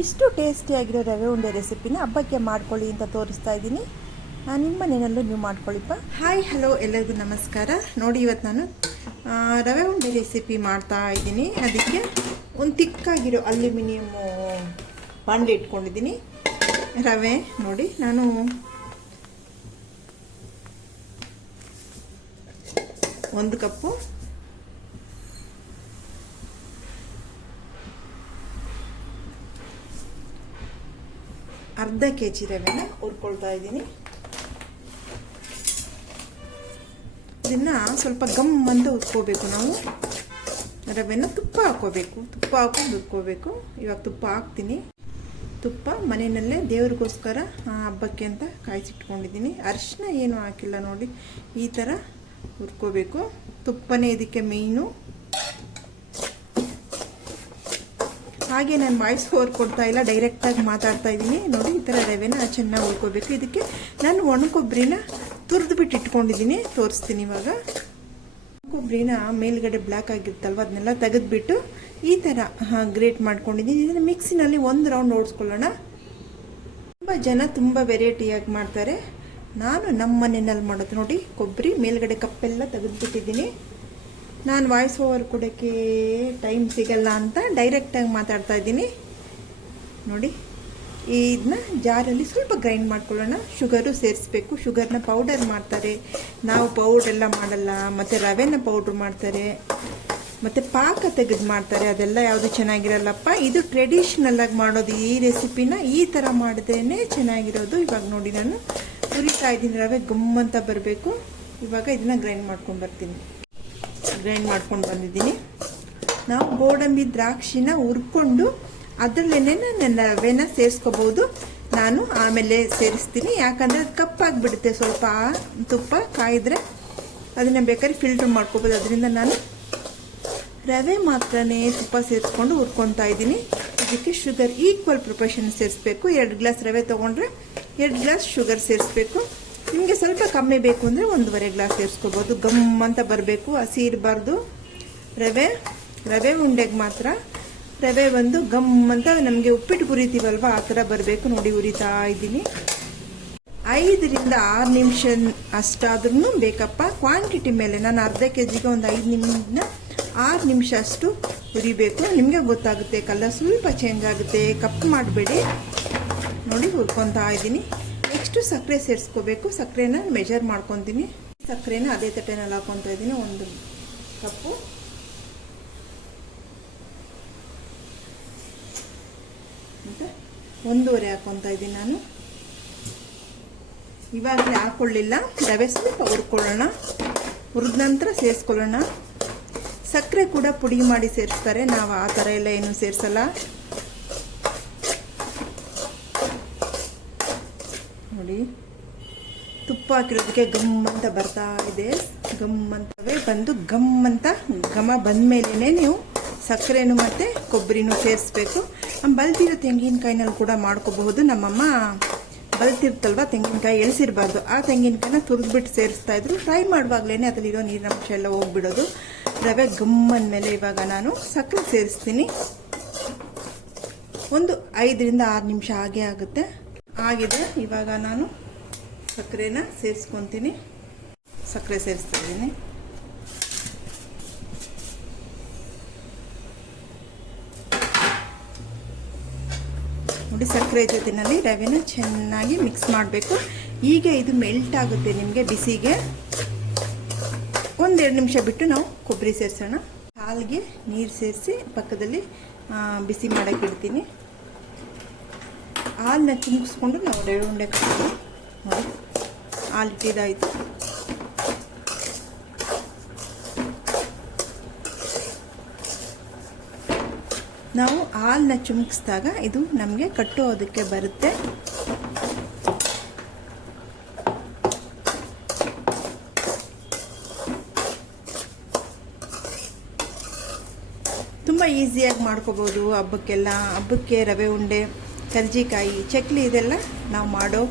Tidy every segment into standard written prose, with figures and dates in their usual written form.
ಇಷ್ಟು ಟೇಸ್ಟಿಯಾಗಿರೋ ರವೆ ಉಂಡೆ ರೆಸಿಪಿನ ಹಬ್ಬಕ್ಕೆ ಮಾಡ್ಕೊಳ್ಳಿ ಅಂತ ತೋರಿಸ್ತಾ ಇದ್ದೀನಿ. ನಿಮ್ಮ ಮನೆಯಲ್ಲೂ ನೀವು ಮಾಡ್ಕೊಳ್ಳಿಪ್ಪ. ಹಾಯ್ ಹಲೋ ಎಲ್ಲರಿಗೂ ನಮಸ್ಕಾರ. ನೋಡಿ ಇವತ್ತು ನಾನು ರವೆ ಉಂಡೆ ರೆಸಿಪಿ ಮಾಡ್ತಾ ಇದ್ದೀನಿ. ಅದಕ್ಕೆ ಒಂದು ತಿಕ್ಕಾಗಿರೋ ಅಲ್ಯೂಮಿನಿಯಮ್ಮು ಬಾಣಲೆ ಇಟ್ಕೊಂಡಿದ್ದೀನಿ. ರವೆ ನೋಡಿ ನಾನು ಒಂದು ಕಪ್ಪು ಅರ್ಧ ಕೆಜಿ ರವೆನ ಹುರ್ಕೊಳ್ತಾ ಇದ್ದೀನಿ. ಇದನ್ನ ಸ್ವಲ್ಪ ಗಮ್ ಅಂತ ಹುರ್ಕೋಬೇಕು. ನಾವು ರವೆನ ತುಪ್ಪ ಹಾಕೋಬೇಕು, ತುಪ್ಪ ಹಾಕೊಂಡು ಹುರ್ಕೋಬೇಕು. ಇವಾಗ ತುಪ್ಪ ಹಾಕ್ತೀನಿ. ತುಪ್ಪ ಮನೆಯಲ್ಲೇ ದೇವ್ರಿಗೋಸ್ಕರ ಹಬ್ಬಕ್ಕೆ ಅಂತ ಕಾಯಿಸಿಟ್ಕೊಂಡಿದ್ದೀನಿ. ಅರಿಶಿನ ಏನು ಹಾಕಿಲ್ಲ ನೋಡಿ, ಈ ಥರ ಹುರ್ಕೋಬೇಕು. ತುಪ್ಪನೇ ಇದಕ್ಕೆ ಮೇಯ್ನು. ಹಾಗೆ ನಾನು ವಾಯ್ಸ್ ಓವರ್ ಕೊಡ್ತಾ ಇಲ್ಲ, ಡೈರೆಕ್ಟಾಗಿ ಮಾತಾಡ್ತಾ ಇದ್ದೀನಿ. ನೋಡಿ ಈ ಥರ ರವೆನ ಚೆನ್ನಾಗಿ ಹುರ್ಕೋಬೇಕು. ಇದಕ್ಕೆ ನಾನು ಒಣಕೊಬ್ಬರಿನ ತುರಿದ್ಬಿಟ್ಟು ಇಟ್ಕೊಂಡಿದ್ದೀನಿ, ತೋರಿಸ್ತೀನಿ ಇವಾಗ. ಕೊಬ್ಬರಿನ ಮೇಲ್ಗಡೆ ಬ್ಲ್ಯಾಕ್ ಆಗಿರುತ್ತಲ್ವ, ಅದನ್ನೆಲ್ಲ ತೆಗೆದ್ಬಿಟ್ಟು ಈ ಥರ ಗ್ರೇಟ್ ಮಾಡ್ಕೊಂಡಿದ್ದೀನಿ. ಇದನ್ನು ಮಿಕ್ಸಿನಲ್ಲಿ ಒಂದು ರೌಂಡ್ ಓಡಿಸ್ಕೊಳ್ಳೋಣ. ತುಂಬ ಜನ ತುಂಬ ವೆರೈಟಿಯಾಗಿ ಮಾಡ್ತಾರೆ. ನಾನು ನಮ್ಮ ಮನೆಯಲ್ಲಿ ಮಾಡೋದು ನೋಡಿ, ಕೊಬ್ಬರಿ ಮೇಲ್ಗಡೆ ಕಪ್ಪೆಲ್ಲ ತೆಗೆದ್ಬಿಟ್ಟಿದ್ದೀನಿ. ನಾನು ವಾಯ್ಸ್ ಓವರ್ ಕೊಡೋಕ್ಕೆ ಟೈಮ್ ಸಿಗಲ್ಲ ಅಂತ ಡೈರೆಕ್ಟಾಗಿ ಮಾತಾಡ್ತಾ ಇದ್ದೀನಿ. ನೋಡಿ ಇದನ್ನ ಜಾರಲ್ಲಿ ಸ್ವಲ್ಪ ಗ್ರೈಂಡ್ ಮಾಡ್ಕೊಳ್ಳೋಣ. ಶುಗರು ಸೇರಿಸ್ಬೇಕು. ಶುಗರ್ನ ಪೌಡರ್ ಮಾಡ್ತಾರೆ, ನಾವು ಪೌಡ್ರೆಲ್ಲ ಮಾಡಲ್ಲ. ಮತ್ತು ರವೆನ ಪೌಡ್ರ್ ಮಾಡ್ತಾರೆ, ಮತ್ತು ಪಾಕ ತೆಗೆದು ಮಾಡ್ತಾರೆ. ಅದೆಲ್ಲ ಯಾವುದು ಚೆನ್ನಾಗಿರಲ್ಲಪ್ಪ. ಇದು ಟ್ರೆಡಿಷ್ನಲ್ಲಾಗಿ ಮಾಡೋದು. ಈ ರೆಸಿಪಿನ ಈ ಥರ ಮಾಡಿದ್ರೇ ಚೆನ್ನಾಗಿರೋದು. ಇವಾಗ ನೋಡಿ ನಾನು ಹುರಿತಾ ಇದ್ದೀನಿ. ರವೆ ಗಮ್ಮಂತ ಬರಬೇಕು. ಇವಾಗ ಇದನ್ನ ಗ್ರೈಂಡ್ ಮಾಡ್ಕೊಂಡು ಬರ್ತೀನಿ. ಗ್ರೈಂಡ್ ಮಾಡ್ಕೊಂಡು ಬಂದಿದ್ದೀನಿ. ನಾವು ಗೋಡಂಬಿ ದ್ರಾಕ್ಷಿನ ಹುರ್ಕೊಂಡು ಅದರಲ್ಲೇನೆ ನನ್ನ ರವೆನ ಸೇರಿಸ್ಕೋಬೋದು. ನಾನು ಆಮೇಲೆ ಸೇರಿಸ್ತೀನಿ, ಯಾಕಂದರೆ ಅದು ಕಪ್ಪಾಗಿಬಿಡುತ್ತೆ. ಸ್ವಲ್ಪ ತುಪ್ಪ ಕಾಯಿದ್ರೆ ಅದನ್ನು ಬೇಕಾದ್ರೆ ಫಿಲ್ಟ್ರ್ ಮಾಡ್ಕೋಬೋದು. ಅದರಿಂದ ನಾನು ರವೆ ಮಾತ್ರನೇ ತುಪ್ಪ ಸೇರಿಸ್ಕೊಂಡು ಹುರ್ಕೊತಾ ಇದ್ದೀನಿ. ಇದಕ್ಕೆ ಶುಗರ್ ಈಕ್ವಲ್ ಪ್ರೊಪೋರ್ಷನ್ ಸೇರಿಸ್ಬೇಕು. 2 ಗ್ಲಾಸ್ ರವೆ ತೊಗೊಂಡ್ರೆ 2 ಗ್ಲಾಸ್ ಶುಗರ್ ಸೇರಿಸ್ಬೇಕು. ನಿಮಗೆ ಸ್ವಲ್ಪ ಕಮ್ಮಿ ಬೇಕು ಅಂದರೆ 1.5 ಗ್ಲಾಸ್ ಸೇರಿಸ್ಕೋಬೋದು. ಗಮ್ ಅಂತ ಬರಬೇಕು, ಹಸಿ ಇರಬಾರ್ದು. ರವೆ ಉಂಡೆಗೆ ಮಾತ್ರ ರವೆ ಒಂದು ಗಮ್ ಅಂತ ನಮಗೆ ಉಪ್ಪಿಟ್ಟು ಹುರಿತೀವಲ್ವ, ಆ ಥರ ಬರಬೇಕು. ನೋಡಿ ಹುರಿತಾ ಇದ್ದೀನಿ. 5 ರಿಂದ 6 ನಿಮಿಷ ಅಷ್ಟಾದ್ರೂ ಬೇಕಪ್ಪ. ಕ್ವಾಂಟಿಟಿ ಮೇಲೆ ನಾನು ಅರ್ಧ ಕೆಜಿಗೆ ಒಂದು 5 ನಿಮಿಷ 6 ನಿಮಿಷ ಅಷ್ಟು ಹುರಿಬೇಕು. ನಿಮಗೆ ಗೊತ್ತಾಗುತ್ತೆ, ಕಲರ್ ಸ್ವಲ್ಪ ಚೇಂಜ್ ಆಗುತ್ತೆ. ಕಪ್ಪು ಮಾಡಬೇಡಿ. ನೋಡಿ ಹುರ್ಕೊತಾ ಇದ್ದೀನಿ. ನೆಕ್ಸ್ಟು ಸಕ್ಕರೆ ಸೇರಿಸ್ಕೋಬೇಕು. ಸಕ್ಕರೆನ ಮೆಜರ್ ಮಾಡ್ಕೊತೀನಿ. ಸಕ್ಕರೆನ ಅದೇ ತಟ್ಟೆನಲ್ಲಿ ಹಾಕೊತಾ ಇದ್ದೀನಿ. 1 ಕಪ್ಪು. ಮತ್ತು 1.5 ಹಾಕೊತಾ ಇದ್ದೀನಿ ನಾನು. ಇವಾಗಲೇ ಹಾಕೊಳ್ಳಿಲ್ಲ. ರವೆ ಸ್ವಲ್ಪ ಹುರ್ಕೊಳ್ಳೋಣ. ಹುರಿದ ನಂತರ ಸೇರಿಸ್ಕೊಳ್ಳೋಣ. ಸಕ್ಕರೆ ಕೂಡ ಪುಡಿ ಮಾಡಿ ಸೇರಿಸ್ತಾರೆ. ನಾವು ಆ ಥರ ಎಲ್ಲ ಏನೂ ಸೇರಿಸಲ್ಲ. ನೋಡಿ ತುಪ್ಪ ಹಾಕಿರೋದಕ್ಕೆ ಗಮ್ ಅಂತ ಬರ್ತಾ ಇದೆ. ಗಮ್ ಅಂತವೇ ಬಂದು ಗಮ್ ಅಂತ ಘಮ ಬಂದಮೇಲೆ ನೀವು ಸಕ್ಕರೆನೂ ಮತ್ತು ಕೊಬ್ಬರಿನೂ ಸೇರಿಸ್ಬೇಕು. ಬಲ್ತಿರೋ ತೆಂಗಿನಕಾಯಿನಲ್ಲಿ ಕೂಡ ಮಾಡ್ಕೋಬಹುದು. ನಮ್ಮಮ್ಮ ಬಲ್ತಿರ್ತಲ್ವ, ತೆಂಗಿನಕಾಯಿ ಎಳ್ಸಿರಬಾರ್ದು. ಆ ತೆಂಗಿನಕಾಯಿನ ತುರಿದ್ಬಿಟ್ಟು ಸೇರಿಸ್ತಾ ಇದ್ರು. ಫ್ರೈ ಮಾಡುವಾಗಲೇ ಅದರಲ್ಲಿರೋ ನೀರಿನಂಶ ಎಲ್ಲ ಹೋಗ್ಬಿಡೋದು. ರವೆ ಗಮ್ ಅಂದಮೇಲೆ ಇವಾಗ ನಾನು ಸಕ್ಕರೆ ಸೇರಿಸ್ತೀನಿ. ಒಂದು 5 ರಿಂದ 6 ನಿಮಿಷ ಹಾಗೆ ಆಗುತ್ತೆ. ಆಗಿದೆ. ಇವಾಗ ನಾನು ಸಕ್ಕರೆನ ಸೇರಿಸ್ಕೊತೀನಿ. ಸಕ್ಕರೆ ಸೇರಿಸ್ತಾ ಇದ್ದೀನಿ. ನೋಡಿ ಸಕ್ಕರೆ ಜೊತೆಯಲ್ಲಿ ರವೆನ ಚೆನ್ನಾಗಿ ಮಿಕ್ಸ್ ಮಾಡಬೇಕು. ಈಗ ಇದು ಮೆಲ್ಟ್ ಆಗುತ್ತೆ ನಿಮಗೆ ಬಿಸಿಗೆ. 1-2 ನಿಮಿಷ ಬಿಟ್ಟು ನಾವು ಕೊಬ್ಬರಿ ಸೇರಿಸೋಣ. ಹಾಲಿಗೆ ನೀರು ಸೇರಿಸಿ ಪಕ್ಕದಲ್ಲಿ ಬಿಸಿ ಮಾಡೋಕ್ಕೆ ಇಡ್ತೀನಿ. ಹಾಲನ್ನ ಚಿಮ್ಮಿಸ್ಕೊಂಡು ನಾವು ರವೆ ಉಂಡೆ ಕಟ್ತೀವಿ. ನೋಡಿ ಹಾಲು ಇಟ್ಟಿದ್ದಾಯಿತು. ನಾವು ಹಾಲನ್ನ ಚಿಮ್ಮಿಸಿದಾಗ ಇದು ನಮಗೆ ಕಟ್ಟೋದಕ್ಕೆ ಬರುತ್ತೆ. ತುಂಬ ಈಸಿಯಾಗಿ ಮಾಡ್ಕೋಬೋದು ಹಬ್ಬಕ್ಕೆಲ್ಲ. ಹಬ್ಬಕ್ಕೆ ರವೆ ಉಂಡೆ, ಕರ್ಜಿಕಾಯಿ, ಚಕ್ಲಿ ಇದೆಲ್ಲ ನಾವು ಮಾಡೋ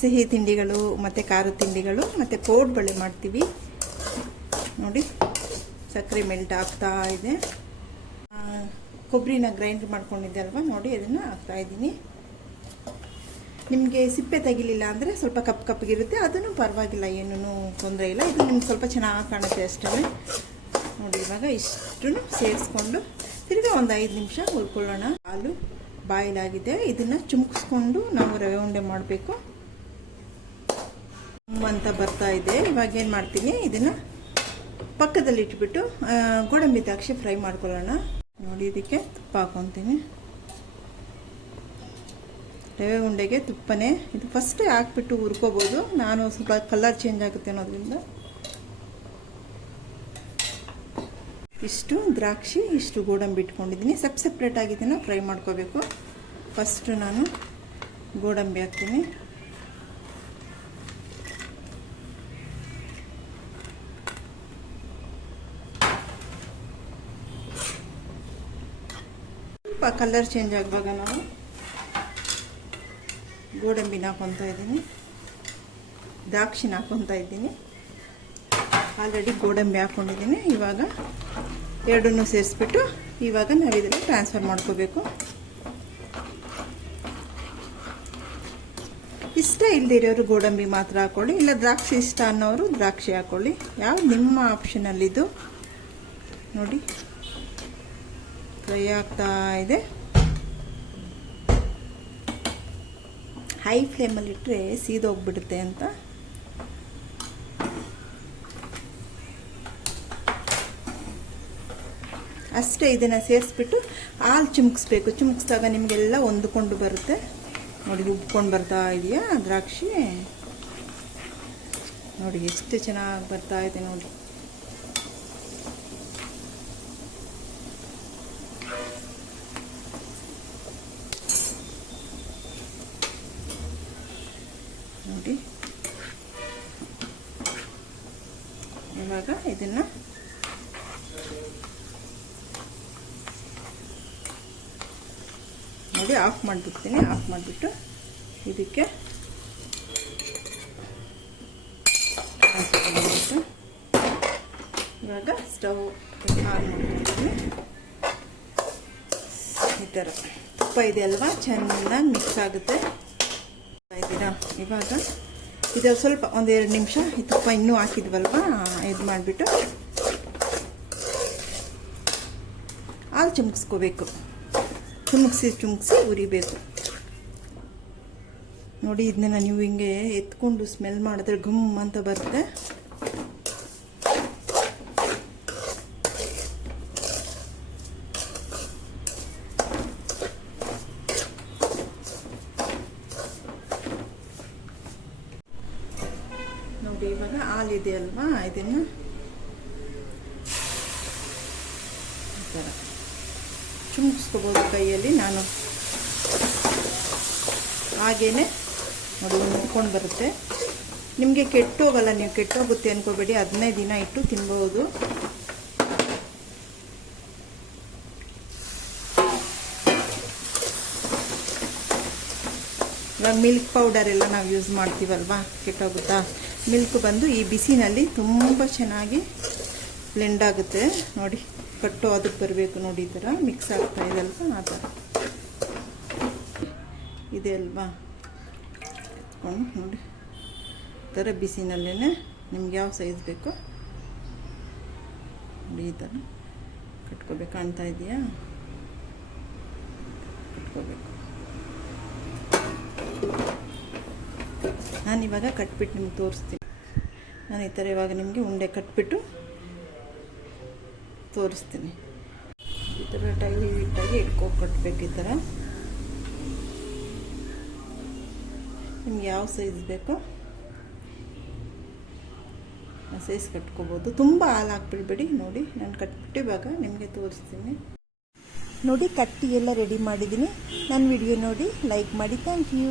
ಸಿಹಿ ತಿಂಡಿಗಳು ಮತ್ತು ಖಾರದ ತಿಂಡಿಗಳು. ಮತ್ತು ಕೋಡ್ಬಳೆ ಮಾಡ್ತೀವಿ. ನೋಡಿ ಸಕ್ಕರೆ ಮೆಲ್ಟ್ ಆಗ್ತಾ ಇದೆ. ಕೊಬ್ಬರಿನ ಗ್ರೈಂಡ್ ಮಾಡ್ಕೊಂಡಿದ್ದೆ ಅಲ್ವಾ, ನೋಡಿ ಅದನ್ನು ಹಾಕ್ತಾಯಿದ್ದೀನಿ. ನಿಮಗೆ ಸಿಪ್ಪೆ ತೆಗಿಲಿಲ್ಲ ಅಂದರೆ ಸ್ವಲ್ಪ ಕಪ್ಪಗಿರುತ್ತೆ, ಅದನ್ನು ಪರವಾಗಿಲ್ಲ, ಏನೂ ತೊಂದರೆ ಇಲ್ಲ. ಇದು ನಿಮ್ಗೆ ಸ್ವಲ್ಪ ಚೆನ್ನಾಗಿ ಕಾಣುತ್ತೆ ಅಷ್ಟೇ. ನೋಡಿ ಇವಾಗ ಇಷ್ಟು ಸೇರಿಸ್ಕೊಂಡು ತಿರ್ಗಿ ಒಂದು 5 ನಿಮಿಷ ಹುರ್ಕೊಳ್ಳೋಣ. ಹಾಲು ಬಾಯ್ಲ್ ಆಗಿದೆ, ಇದನ್ನು ಚುಮ್ಕಿಸ್ಕೊಂಡು ನಾವು ರವೆ ಉಂಡೆ ಮಾಡಬೇಕು ಅಂತ ಬರ್ತಾ ಇದೆ. ಇವಾಗ ಏನು ಮಾಡ್ತೀನಿ, ಇದನ್ನು ಪಕ್ಕದಲ್ಲಿ ಇಟ್ಬಿಟ್ಟು ಗೋಡಂಬಿ ದ್ರಾಕ್ಷಿ ಫ್ರೈ ಮಾಡ್ಕೊಳ್ಳೋಣ. ನೋಡಿ ಇದಕ್ಕೆ ತುಪ್ಪ ಹಾಕೊತೀನಿ. ರವೆ ಉಂಡೆಗೆ ತುಪ್ಪನೇ ಇದು ಫಸ್ಟೇ ಹಾಕ್ಬಿಟ್ಟು ಹುರ್ಕೋಬೋದು. ನಾನು ಸ್ವಲ್ಪ ಕಲರ್ ಚೇಂಜ್ ಆಗುತ್ತೆ ಅನ್ನೋದ್ರಿಂದ ಇಷ್ಟು ದ್ರಾಕ್ಷಿ, ಇಷ್ಟು ಗೋಡಂಬಿ ಇಟ್ಕೊಂಡಿದ್ದೀನಿ. ಸಪ್ರೇಟಾಗಿ ಇದನ್ನು ಫ್ರೈ ಮಾಡ್ಕೋಬೇಕು. ಫಸ್ಟು ನಾನು ಗೋಡಂಬಿ ಹಾಕ್ತೀನಿ. ಸ್ವಲ್ಪ ಕಲರ್ ಚೇಂಜ್ ಆಗುವಾಗ ನಾವು ಗೋಡಂಬಿನ ಹಾಕೊತಾ ಇದ್ದೀನಿ, ದ್ರಾಕ್ಷಿನ ಹಾಕೊತಾ ಇದ್ದೀನಿ. ಆಲ್ರೆಡಿ ಗೋಡಂಬಿ ಹಾಕ್ಕೊಂಡಿದ್ದೀನಿ. ಇವಾಗ ಎರಡನ್ನೂ ಸೇರಿಸ್ಬಿಟ್ಟು ಇವಾಗ ನಾವು ಇದನ್ನು ಟ್ರಾನ್ಸ್ಫರ್ ಮಾಡ್ಕೋಬೇಕು. ಇಷ್ಟ ಇಲ್ಲದಿರೋರು ಗೋಡಂಬಿ ಮಾತ್ರ ಹಾಕ್ಕೊಳ್ಳಿ, ಇಲ್ಲ ದ್ರಾಕ್ಷಿ ಇಷ್ಟ ಅನ್ನೋರು ದ್ರಾಕ್ಷಿ ಹಾಕ್ಕೊಳ್ಳಿ, ಯಾವ್ದು ನಿಮ್ಮ ಆಪ್ಷನಲ್ಲಿದ್ದು. ನೋಡಿ ಫ್ರೈ ಆಗ್ತಾ ಇದೆ. ಹೈ ಫ್ಲೇಮಲ್ಲಿ ಇಟ್ಟರೆ ಸೀದೋಗ್ಬಿಡುತ್ತೆ ಅಂತ ಅಷ್ಟೇ. ಇದನ್ನು ಸೇರಿಸ್ಬಿಟ್ಟು ಹಾಲು ಚಿಮ್ಕಿಸ್ಬೇಕು. ಚಿಮ್ಕಿಸಿದಾಗ ನಿಮಗೆಲ್ಲ ಹೊಂದ್ಕೊಂಡು ಬರುತ್ತೆ. ನೋಡಿ ಉಬ್ಕೊಂಡು ಬರ್ತಾ ಇದೆಯಾ ದ್ರಾಕ್ಷಿ, ನೋಡಿ ಎಷ್ಟು ಚೆನ್ನಾಗಿ ಬರ್ತಾ ಇದೆ ನೋಡಿ. ನೋಡಿ ಇವಾಗ ಇದನ್ನು ನೋಡಿ ಆಫ್ ಮಾಡಿಬಿಡ್ತೀನಿ. ಆಫ್ ಮಾಡಿಬಿಟ್ಟು ಇದಕ್ಕೆ ಇವಾಗ ಸ್ಟವ್ ಆನ್ ಮಾಡ್ತೀನಿ. ಈ ಥರ ತುಪ್ಪ ಇದೆ ಅಲ್ವಾ, ಚೆನ್ನಾಗಿ ಮಿಕ್ಸ್ ಆಗುತ್ತೆ. ಇದ್ದೀರಾ ಇವಾಗ ಇದು ಸ್ವಲ್ಪ 1-2 ನಿಮಿಷ ಈ ತುಪ್ಪ ಇನ್ನೂ ಹಾಕಿದ್ವಲ್ವ, ಇದು ಮಾಡಿಬಿಟ್ಟು ಹಾಲು ಚಿಮ್ಕಿಸ್ಕೋಬೇಕು. ಚುಮ್ಕಿಸಿ ಉರಿಬೇಕು. ನೋಡಿ ಇದನ್ನ ನೀವು ಹಿಂಗೆ ಎತ್ಕೊಂಡು ಸ್ಮೆಲ್ ಮಾಡಿದ್ರೆ ಗಮ್ ಅಂತ ಬರುತ್ತೆ. ನೋಡಿ ಇವಾಗ ಹಾಲಿದೆ ಅಲ್ವಾ, ಇದನ್ನು ಈ ಥರ ಚುಮ್ಕಿಸ್ಕೋಬೋದು ಕೈಯಲ್ಲಿ. ನಾನು ಹಾಗೇನೆ ನೋಡಿ ಮುಟ್ಕೊಂಡು ಬರುತ್ತೆ. ನಿಮಗೆ ಕೆಟ್ಟೋಗಲ್ಲ, ನೀವು ಕೆಟ್ಟೋಗುತ್ತೆ ಅನ್ಕೋಬೇಡಿ. 15 ದಿನ ಇಟ್ಟು ತಿನ್ಬೋದು. ಇವಾಗ ಮಿಲ್ಕ್ ಪೌಡರ್ ಎಲ್ಲ ನಾವು ಯೂಸ್ ಮಾಡ್ತೀವಲ್ವಾ, ಕೆಟ್ಟೋಗುತ್ತಾ? ಮಿಲ್ಕ್ ಬಂದು ಈ ಬಿಸಿನಲ್ಲಿ ತುಂಬ ಚೆನ್ನಾಗಿ ಬ್ಲೆಂಡ್ ಆಗುತ್ತೆ. ನೋಡಿ ಕಟ್ಟು ಅದಕ್ಕೆ ಬರಬೇಕು. ನೋಡಿ ಈ ಥರ ಮಿಕ್ಸ್ ಆಗ್ತಾ ಇದೆ ಅಲ್ವಾ, ಆ ಥರ ಇದೆ ಅಲ್ವಾ. ಎತ್ಕೊಂಡು ನೋಡಿ ಈ ಥರ ಬಿಸಿನಲ್ಲೇ ನಿಮ್ಗೆ ಯಾವ ಸೈಜ್ ಬೇಕೋ ನೋಡಿ ಈ ಥರ ಕಟ್ಕೋಬೇಕು. ಕಾಣ್ತಾ ಇದೆಯಾ? ಕಟ್ಕೋಬೇಕು. ನಾನಿವಾಗ ಕಟ್ಬಿಟ್ಟು ನಿಮ್ಗೆ ತೋರಿಸ್ತೀನಿ. ನಾನು ಈ ಥರ ಇವಾಗ ನಿಮಗೆ ಉಂಡೆ ಕಟ್ಬಿಟ್ಟು ತೋರಿಸ್ತೀನಿ. ಈ ಥರ ಟೈಟಾಗಿ ಕಟ್ಟಬೇಕು. ಈ ಥರ ನಿಮ್ಗೆ ಯಾವ ಸೈಜ್ ಬೇಕೋ ಆ ಸೈಜ್ ಕಟ್ಕೋಬೋದು. ತುಂಬ ಹಾಲು ಹಾಕ್ಬಿಡ್ಬೇಡಿ. ನೋಡಿ ನಾನು ಕಟ್ಬಿಟ್ಟು ಇವಾಗ ನಿಮಗೆ ತೋರಿಸ್ತೀನಿ. ನೋಡಿ ಕಟ್ಟಿ ಎಲ್ಲ ರೆಡಿ ಮಾಡಿದ್ದೀನಿ. ನನ್ನ ವಿಡಿಯೋ ನೋಡಿ ಲೈಕ್ ಮಾಡಿ. Thank you.